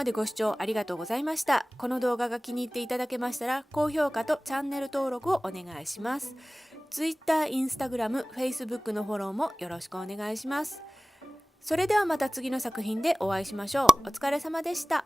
までご視聴ありがとうございました。この動画が気に入っていただけましたら、高評価とチャンネル登録をお願いします。Twitter、Instagram、Facebook のフォローもよろしくお願いします。それではまた次の作品でお会いしましょう。お疲れ様でした。